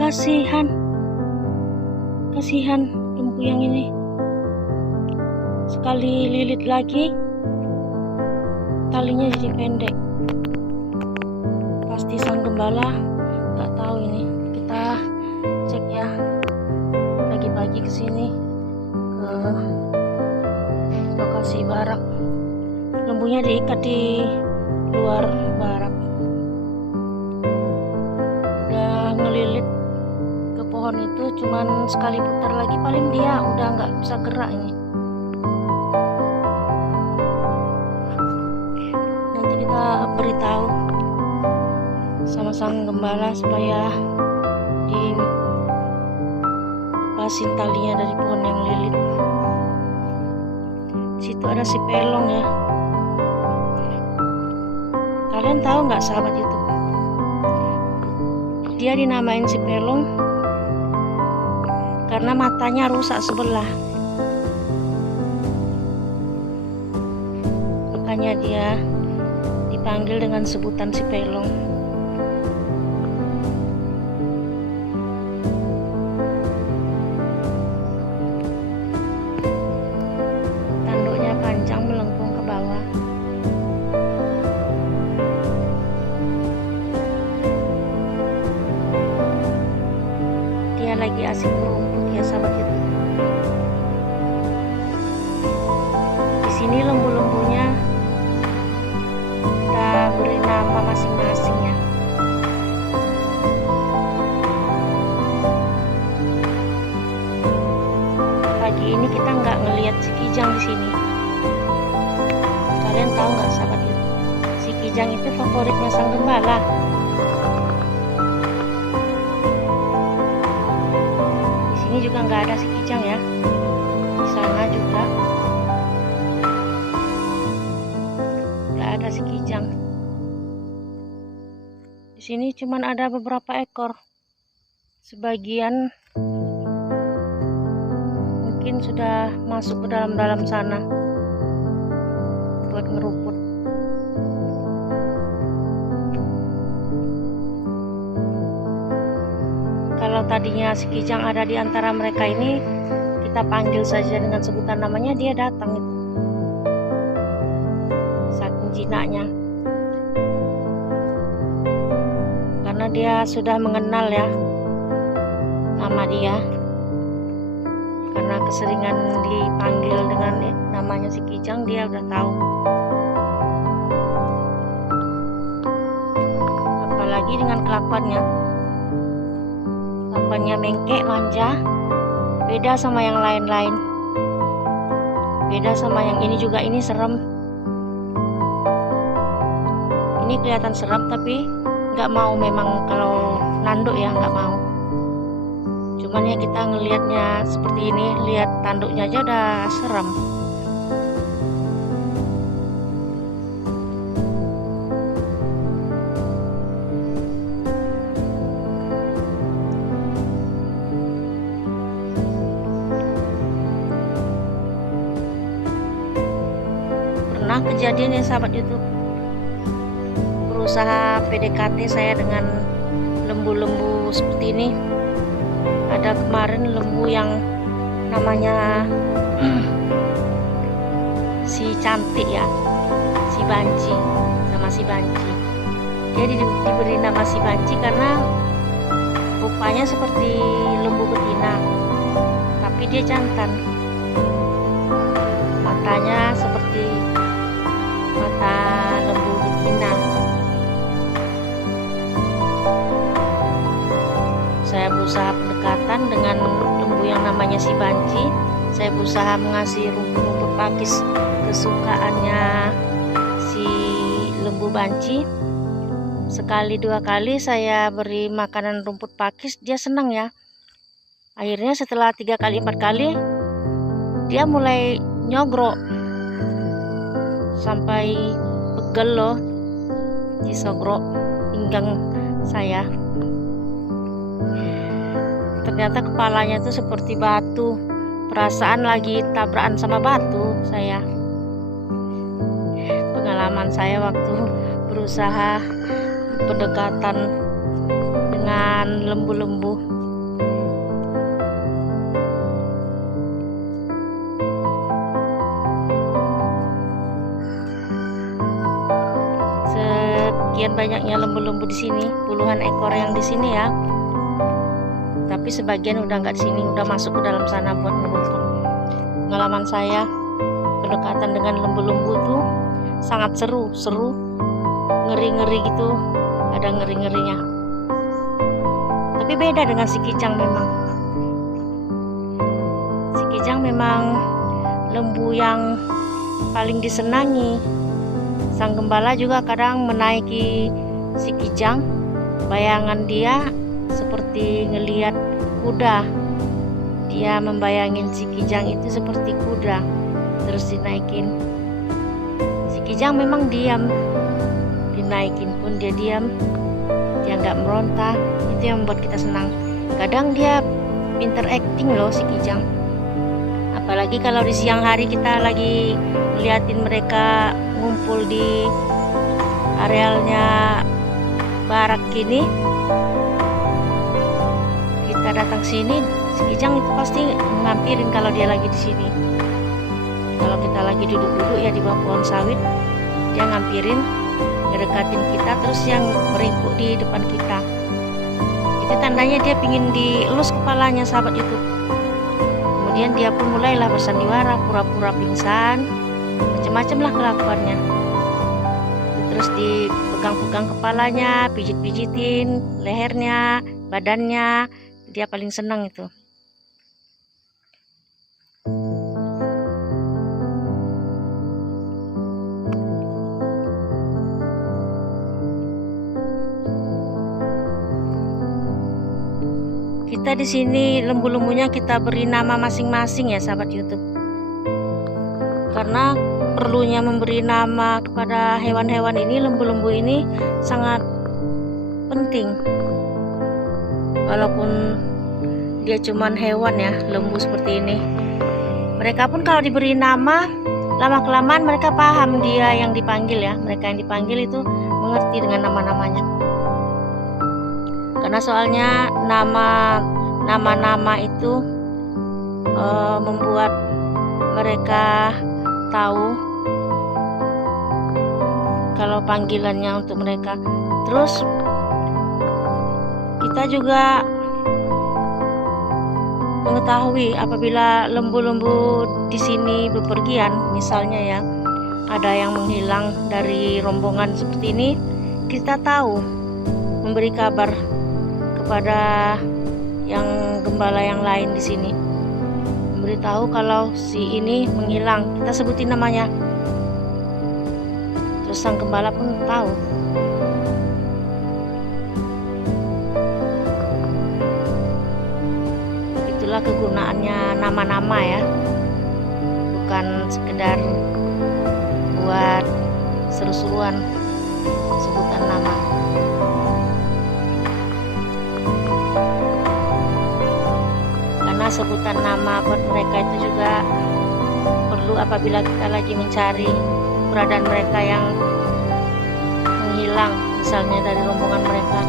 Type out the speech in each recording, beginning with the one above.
Kasihan, kasihan lembu yang ini. Sekali lilit lagi, talinya jadi pendek. Pasti sang gembala nggak tahu ini. Kita cek ya, pagi-pagi kesini ke lokasi barak. Lembunya diikat di luar barak. Udah ngelilit ke pohon itu, cuman sekali putar lagi paling dia udah nggak bisa gerak ini. Nanti kita beritahu sama sang gembala supaya dilepasin talinya dari pohon yang lilit. Situ ada si pelong ya. Kalian tahu nggak sahabat YouTube? Dia dinamain si pelong karena matanya rusak sebelah. Makanya dia dipanggil dengan sebutan si pelong. Tanduknya panjang melengkung ke bawah. Dia lagi asik berumput ya sahabat itu. Di sini lembu-lembunya kita beri nama masing-masing ya. Pagi ini kita nggak ngelihat si kijang di sini. Kalian tahu nggak sahabat itu? Si kijang itu favoritnya sang gembala. Ini juga nggak ada si kijang ya. Di sana juga nggak ada si kijang. Di sini cuman ada beberapa ekor. Sebagian mungkin sudah masuk ke dalam sana buat ngeruput. Kalau tadinya si kijang ada di antara mereka ini, kita panggil saja dengan sebutan namanya, dia datang itu. Saking jinaknya. Karena dia sudah mengenal ya nama dia. Karena keseringan dipanggil dengan namanya si kijang, dia udah tahu. Apalagi dengan kelakuannya. Kelakuannya mengkek, manja, beda sama yang lain-lain. Beda sama yang ini juga, ini serem. Ini kelihatan serem tapi nggak mau memang kalau nanduk ya, nggak mau. Cuman ya kita ngelihatnya seperti ini, lihat tanduknya aja udah serem. Pernah kejadian ya sahabat YouTube, berusaha PDKT saya dengan lembu-lembu seperti ini. Ada kemarin lembu yang namanya si cantik ya, si banci, sama si banci. Dia diberi nama si banci karena rupanya seperti lembu betina, tapi dia jantan. Matanya seperti mata lembu betina. Saya berusaha pendekatan dengan lembu yang namanya si banci. Saya berusaha mengasih rumput pakis kesukaannya si lembu banci. Sekali dua kali saya beri makanan rumput pakis, dia senang ya. Akhirnya setelah 3 kali 4 kali dia mulai nyogrok sampai pegel loh, disogrok pinggang saya. Ternyata kepalanya itu seperti batu. Perasaan lagi tabrakan sama batu saya. Pengalaman saya waktu berusaha pendekatan dengan dengan lembu-lembu. Sekian banyaknya lembu-lembu di sini, puluhan ekor yang di sini ya. Tapi sebagian udah nggak di sini, udah masuk ke dalam sana buat menumpuk. Pengalaman saya pendekatan dengan lembu-lembu tuh sangat seru, ngeri-ngeri gitu, ada ngeri-ngerinya. Tapi beda dengan si kijang memang. Si kijang memang lembu yang paling disenangi. Sang gembala juga kadang menaiki si kijang. Bayangan dia seperti ngelihat kuda. Dia membayangin si kijang itu seperti kuda, terus dinaikin. Si kijang memang diam, dinaikin pun dia diam, dia nggak meronta. Itu yang membuat kita senang. Kadang dia pinter acting loh si kijang. Apalagi kalau di siang hari kita lagi ngeliatin mereka ngumpul di arealnya barak gini, kita datang sini, si kijang itu pasti ngampirin kalau dia lagi di sini. Kalau kita lagi duduk-duduk ya di bawah pohon sawit, dia ngampirin, ngedekatin kita, terus yang meringkuk di depan kita. Itu tandanya dia pingin dielus kepalanya, sahabat YouTube. Kemudian dia pun mulailah bersandiwara, pura-pura pingsan, macam-macam lah kelakuannya. Terus dipegang-pegang kepalanya, pijit-pijitin lehernya, badannya. Dia paling senang itu. Kita di sini lembu-lembunya kita beri nama masing-masing ya sahabat YouTube. Karena perlunya memberi nama kepada hewan-hewan ini, lembu-lembu ini sangat penting. Walaupun dia cuman hewan ya, lembu seperti ini. Mereka pun kalau diberi nama, lama-kelamaan mereka paham dia yang dipanggil ya. Mereka yang dipanggil itu mengerti dengan nama-namanya. Karena soalnya nama-nama itu membuat mereka tahu kalau panggilannya untuk mereka. Terus kita juga mengetahui apabila lembu-lembu di sini bepergian, misalnya ya ada yang menghilang dari rombongan seperti ini, kita tahu memberi kabar kepada yang gembala yang lain di sini, memberitahu kalau si ini menghilang, kita sebutin namanya, terus sang gembala pun tahu. Itulah kegunaannya nama-nama ya, bukan sekedar buat seru-seruan sebutan nama. Karena sebutan nama buat mereka itu juga perlu apabila kita lagi mencari keberadaan mereka yang menghilang, misalnya dari rombongan mereka.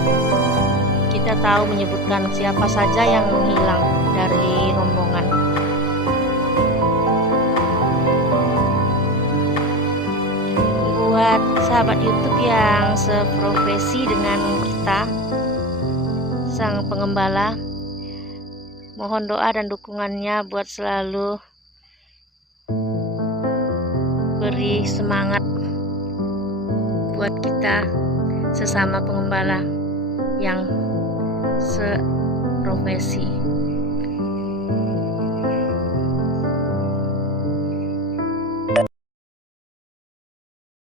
Kita tahu menyebutkan siapa saja yang menghilang dari rombongan. Buat sahabat YouTube yang seprofesi dengan kita, sang pengembala, mohon doa dan dukungannya buat selalu beri semangat buat kita sesama pengembala yang seprofesi.